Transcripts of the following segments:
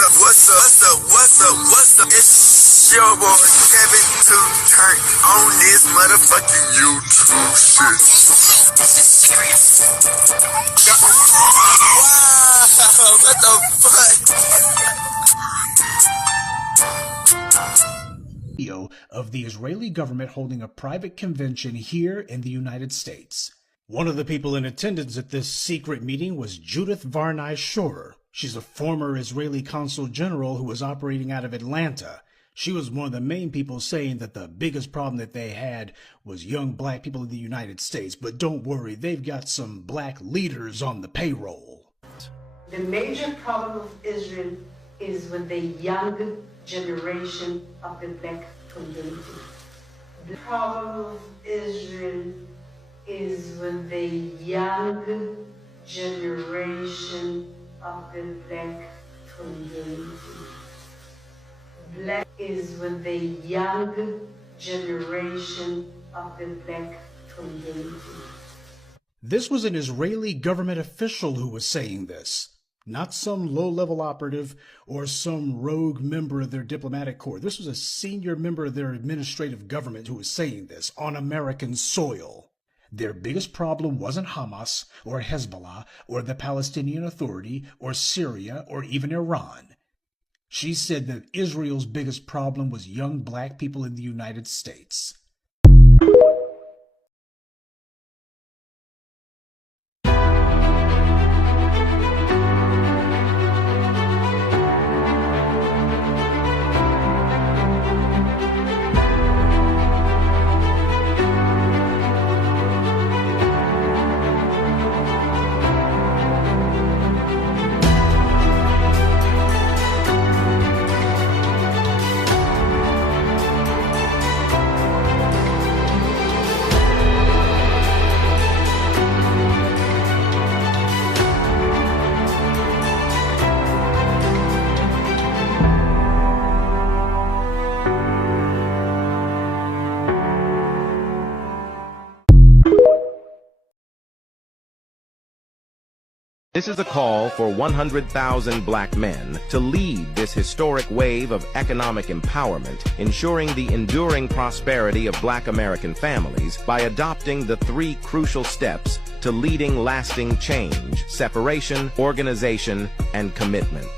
What's up? It's your boy Kevin to turn on this motherfucking YouTube shit. This is serious. Wow, what the fuck? Video of the Israeli government holding a private convention here in the United States. One of the people in attendance at this secret meeting was Judith Varney Shorer. She's a former Israeli consul general who was operating out of Atlanta. She was one of the main people saying that the biggest problem that they had was young black people in the United States. But don't worry, they've got some black leaders on the payroll. The major problem of Israel is with the young generation of the black community. The problem of Israel is with the young generation of the black community. Black is with the young generation of the black community. This was an Israeli government official who was saying this, not some low-level operative or some rogue member of their diplomatic corps. This was a senior member of their administrative government who was saying this on American soil. Their biggest problem wasn't Hamas or Hezbollah or the Palestinian Authority or Syria or even Iran. She said that Israel's biggest problem was young black people in the United States. This is a call for 100,000 black men to lead this historic wave of economic empowerment, ensuring the enduring prosperity of black American families by adopting the 3 crucial steps to leading lasting change: separation, organization, and commitment.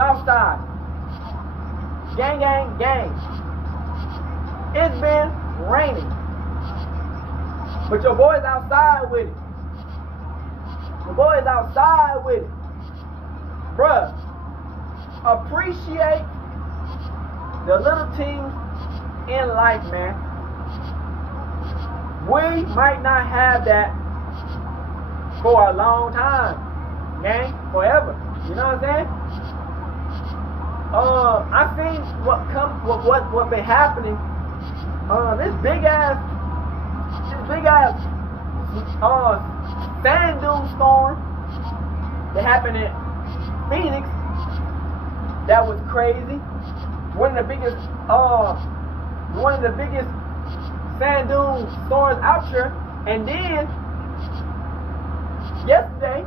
Outside. Gang. It's been raining, but your boy's outside with it. Bruh, appreciate the little things in life, man. We might not have that for a long time, gang, forever. You know what I'm saying? I think what been happening, this big ass sand dune storm that happened in Phoenix, that was crazy. One of the biggest sand dune storms out here. And then yesterday,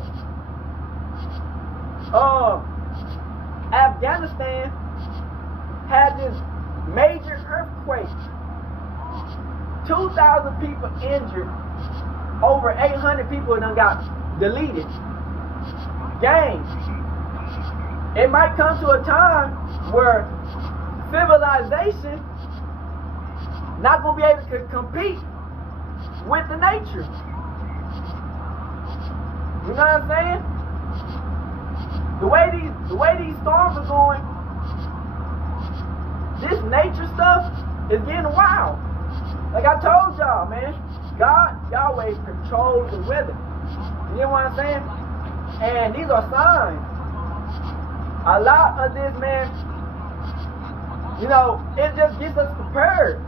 Afghanistan had this major earthquake. 2,000 people injured. Over 800 people done got deleted. Gang, it might come to a time where civilization not gonna be able to compete with the nature. You know what I'm saying? The way these storms are going, this nature stuff is getting wild. Like I told y'all, man, God, Yahweh controls the weather. You know what I'm saying? And these are signs. A lot of this, man, you know, it just gets us prepared.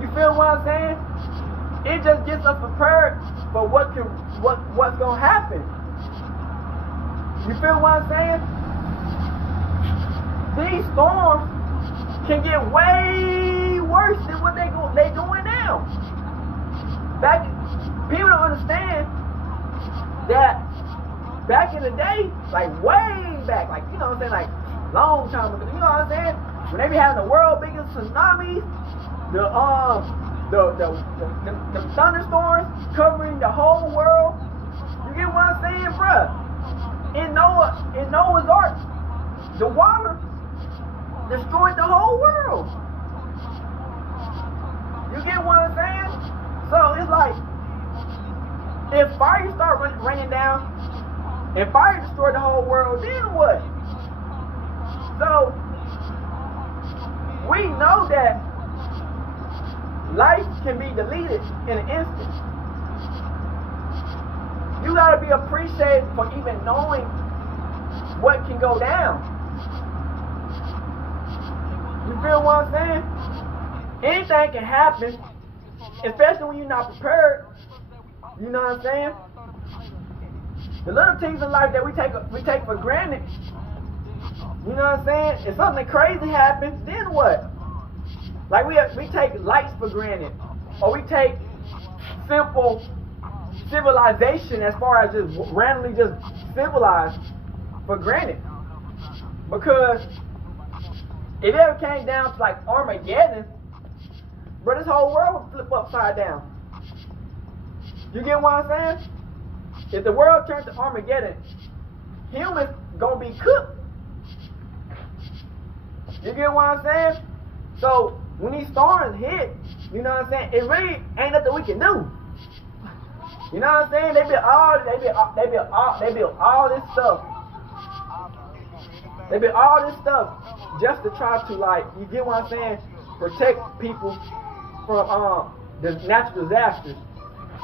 You feel what I'm saying? It just gets us prepared for what's gonna happen. You feel what I'm saying? These storms can get way worse than what they doing now. People don't understand that back in the day, like way back, like, you know what I'm saying, like long time ago, you know what I'm saying? When they be having the world biggest tsunamis, the thunderstorms covering the whole world. You get what I'm saying, bruh? In Noah's Ark, the water destroyed the whole world. You get what I'm saying? So it's like, if fire start raining down, and fire destroyed the whole world, then what? So we know that life can be deleted in an instant. You gotta be appreciated for even knowing what can go down. You feel what I'm saying? Anything can happen, especially when you're not prepared. You know what I'm saying? The little things in life that we take for granted. You know what I'm saying? If something crazy happens, then what? Like we take lights for granted, or we take simple civilization as far as just randomly just civilized for granted. Because if it ever came down to like Armageddon, bro, this whole world would flip upside down. You get what I'm saying? If the world turns to Armageddon, humans gonna be cooked. You get what I'm saying? So when these storms hit, you know what I'm saying, it really ain't nothing we can do. You know what I'm saying? They build all this stuff. They build all this stuff just to try to, like, you get what I'm saying, protect people from the natural disasters.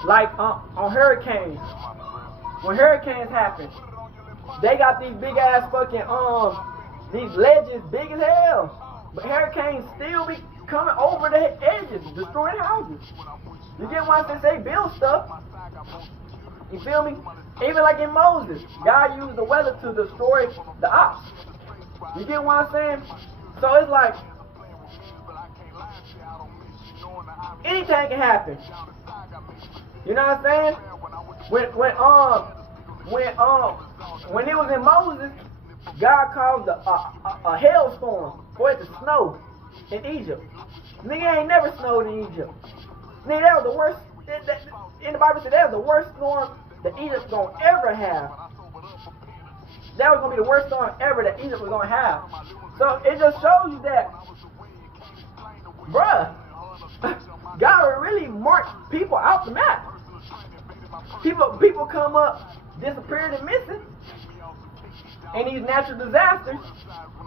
Like on hurricanes. When hurricanes happen, they got these big ass fucking these ledges big as hell. But hurricanes still be coming over the edges, destroying houses. You get what I'm saying? They build stuff. You feel me? Even like in Moses, God used the weather to destroy the ops. You get what I'm saying? So it's like anything can happen. You know what I'm saying? When it was in Moses, God caused a hailstorm for it to snow in Egypt. Nigga ain't never snowed in Egypt. Nigga, that was the worst. In the Bible said that was the worst storm that Egypt's gonna ever have. That was gonna be the worst storm ever that Egypt was gonna have. So it just shows you that, bruh, God will really mark people out the map. People come up disappeared and missing in these natural disasters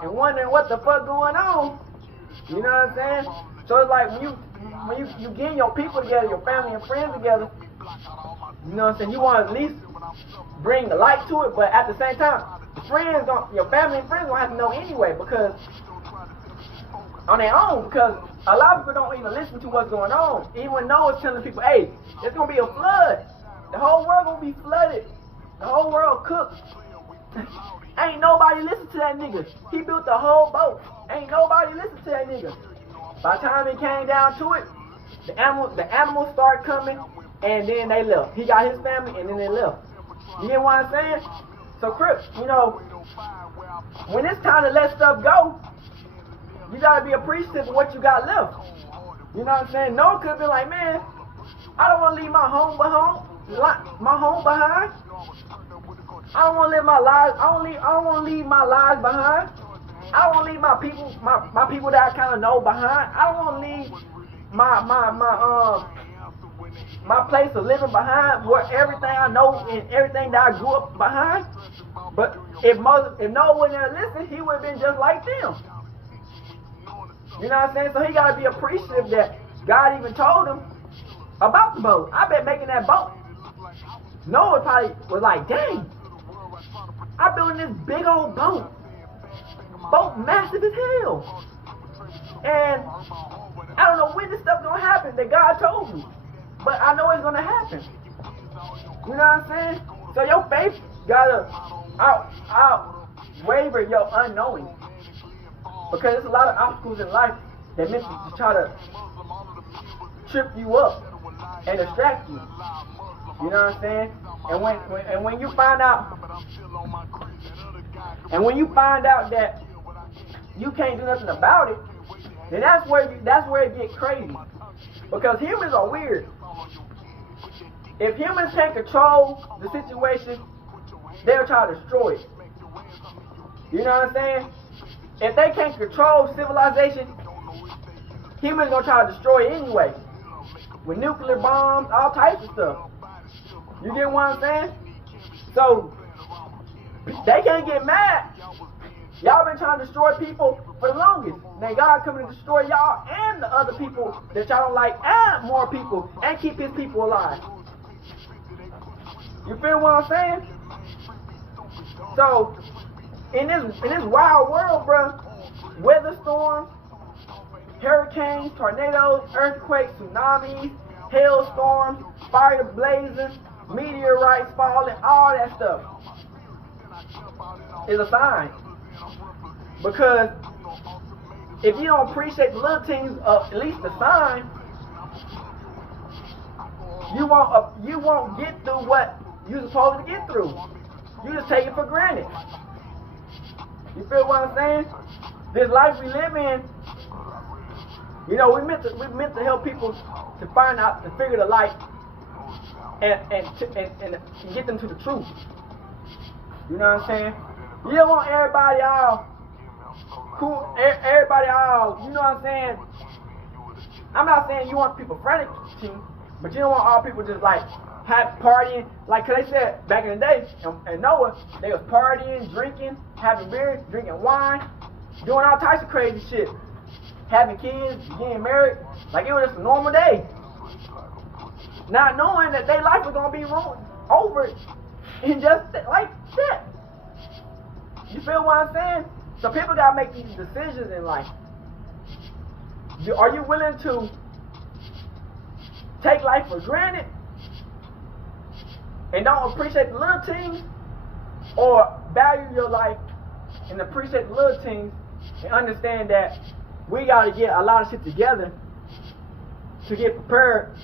and wondering what the fuck going on. You know what I'm saying? So it's like when you get your people together, your family and friends together, you know what I'm saying, you want to at least bring the light to it, but at the same time, your family and friends gonna have to know anyway, because on their own, because a lot of people don't even listen to what's going on. Even when Noah's telling people, hey, there's gonna be a flood. The whole world gonna be flooded. The whole world cooked. Ain't nobody listen to that nigga. He built the whole boat. Ain't nobody listen to that nigga. By the time it came down to it, the animals started coming, and then they left. He got his family, and then they left. You get what I'm saying? So, Crip, you know, when it's time to let stuff go, you gotta be appreciative of what you got left. You know what I'm saying? Noah could be like, man, I don't want to leave my home behind. I don't want to live my lives. I don't want to leave my lives behind. I don't want to leave my people, my people that I kind of know behind. I don't want to leave my place of living behind, where everything I know and everything that I grew up behind. But if Noah wouldn't have listened, he would have been just like them. You know what I'm saying? So he got to be appreciative that God even told him about the boat. I bet making that boat, Noah probably was like, dang, I'm building this big old boat. Boat massive as hell. And I don't know when this stuff gonna happen that God told me. But I know it's gonna happen. You know what I'm saying? So your faith gotta outwaver your unknowing. Because there's a lot of obstacles in life that meant to try to trip you up and distract you. You know what I'm saying? And when you find out that you can't do nothing about it, then that's where it gets crazy. Because humans are weird. If humans can't control the situation, they'll try to destroy it. You know what I'm saying? If they can't control civilization, humans gonna try to destroy it anyway. With nuclear bombs, all types of stuff. You get what I'm saying? So they can't get mad. Y'all been trying to destroy people for the longest. Now God coming to destroy y'all and the other people that y'all don't like, and more people, and keep his people alive. You feel what I'm saying? So in this wild world, bro, weather storms, hurricanes, tornadoes, earthquakes, tsunamis, hailstorms, fire blazing, meteorites falling, all that stuff is a sign. Because if you don't appreciate the little things of at least the sign, you won't get through what you're supposed to get through. You just take it for granted. You feel what I'm saying? This life we live in, you know, we meant to help people to find out, to figure the light, and get them to the truth. You know what I'm saying? You don't want everybody all cool, everybody all, you know what I'm saying? I'm not saying you want people frantic, but you don't want all people just like partying, like, cause they said back in the day, in Noah, they was partying, drinking, having beer, drinking wine, doing all types of crazy shit, having kids, getting married, like it was just a normal day. Not knowing that their life was gonna be ruined over in just like that. You feel what I'm saying? So people gotta make these decisions in life. Are you willing to take life for granted and don't appreciate the little things, or value your life and appreciate the little things and understand that we gotta get a lot of shit together to get prepared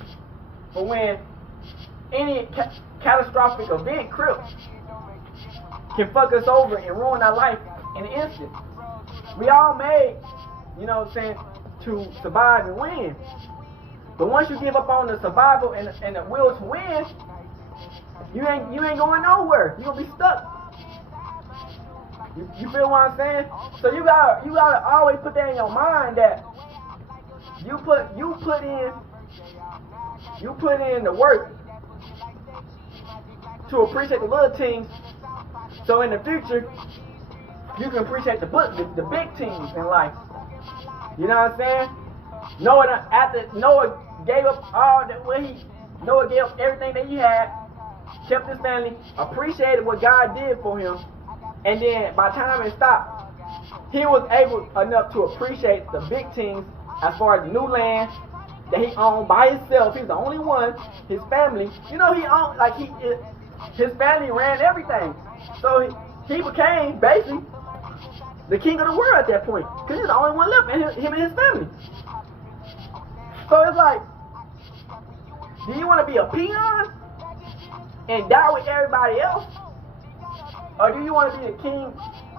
for when any catastrophic event can fuck us over and ruin our life in an instant. We all made, you know what I'm saying, to survive and win. But once you give up on the survival and the will to win, you ain't going nowhere. You're gonna be stuck. You feel what I'm saying? So you gotta always put that in your mind, that you put in the work to appreciate the little things, so in the future you can appreciate the big things in life. You know what I'm saying? After Noah gave up Noah gave up everything that he had, kept his family, appreciated what God did for him, and then by the time it stopped, he was able enough to appreciate the big things as far as the new land that he owned by himself. He was the only one. His family, you know, he owned, like his family ran everything. So he became basically the king of the world at that point, because he's the only one left, and him and his family. So it's like, do you want to be a peon and die with everybody else, or do you want to be the king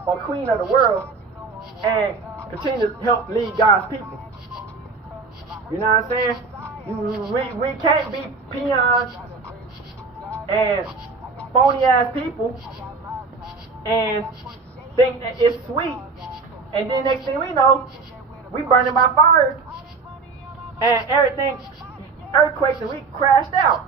or queen of the world and continue to help lead God's people? You know what I'm saying? We can't be peons and phony ass people and think that it's sweet And then next thing we know, we burning by fire and everything, earthquakes, and we crashed out.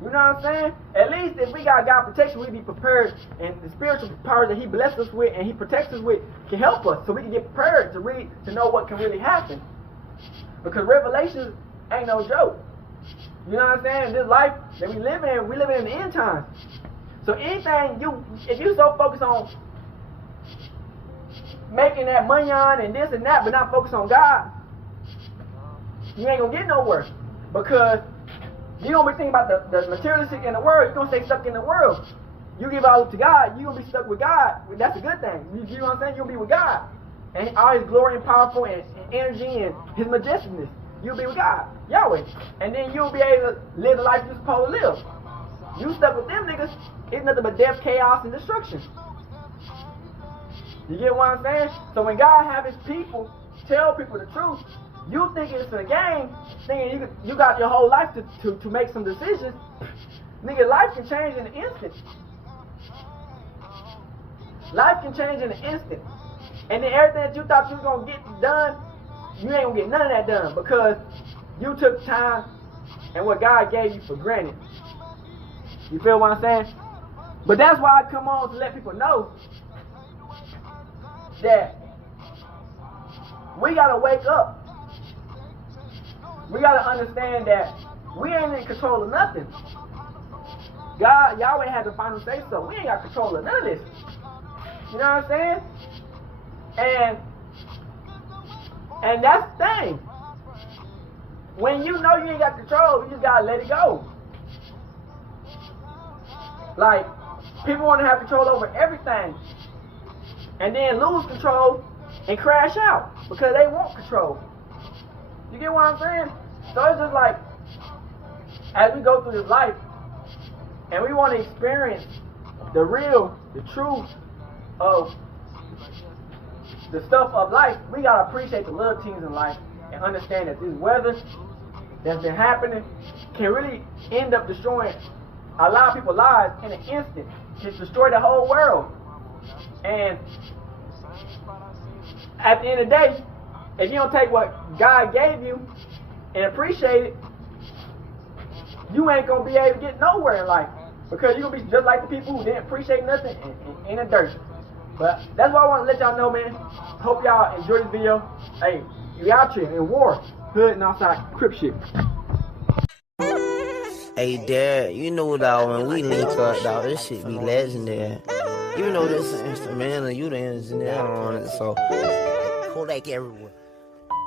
You know what I'm saying? At least if we got God protection, we be prepared, and the spiritual power that He blessed us with and He protects us with can help us, so we can get prepared to read, to know what can really happen. Because Revelation ain't no joke. You know what I'm saying? This life that we live in the end times. So anything if you so focused on making that money on and this and that, but not focus on God, you ain't gonna get nowhere. Because you don't be thinking about the materialistic in the world. You're gonna stay stuck in the world. You give all up to God, you're gonna be stuck with God. That's a good thing. You know what I'm saying? You'll be with God. And all His glory and powerful and energy and His majesticness. You'll be with God, Yahweh. And then you'll be able to live the life you're supposed to live. You stuck with them niggas, it's nothing but death, chaos, and destruction. You get what I'm saying? So when God have His people tell people the truth, you think it's a game, thinking you got your whole life to make some decisions. Nigga, life can change in an instant. Life can change in an instant. And then everything that you thought you was going to get done, you ain't going to get none of that done because you took time and what God gave you for granted. You feel what I'm saying? But that's why I come on to let people know that we got to wake up. We got to understand that we ain't in control of nothing. God, Yahweh has the final say so. We ain't got control of none of this. You know what I'm saying? And that's the thing. When you know you ain't got control, you just gotta let it go. Like, people want to have control over everything and then lose control and crash out because they want control. You get what I'm saying? So it's just like, as we go through this life and we want to experience the real, the truth of the stuff of life, we got to appreciate the little things in life and understand that this weather that's been happening can really end up destroying a lot of people's lives in an instant. Just destroy the whole world. And at the end of the day, if you don't take what God gave you and appreciate it, you ain't going to be able to get nowhere in life. Because you're going to be just like the people who didn't appreciate nothing in the dirt. But that's what I want to let y'all know, man. Hope y'all enjoy this video. Hey, we out here in war. Hood and outside crip shit. Hey, Dad, you know, dog, when we link up, dog, this shit be legendary. Even though this is instrumental, you the engineer on it, so Kodak everywhere.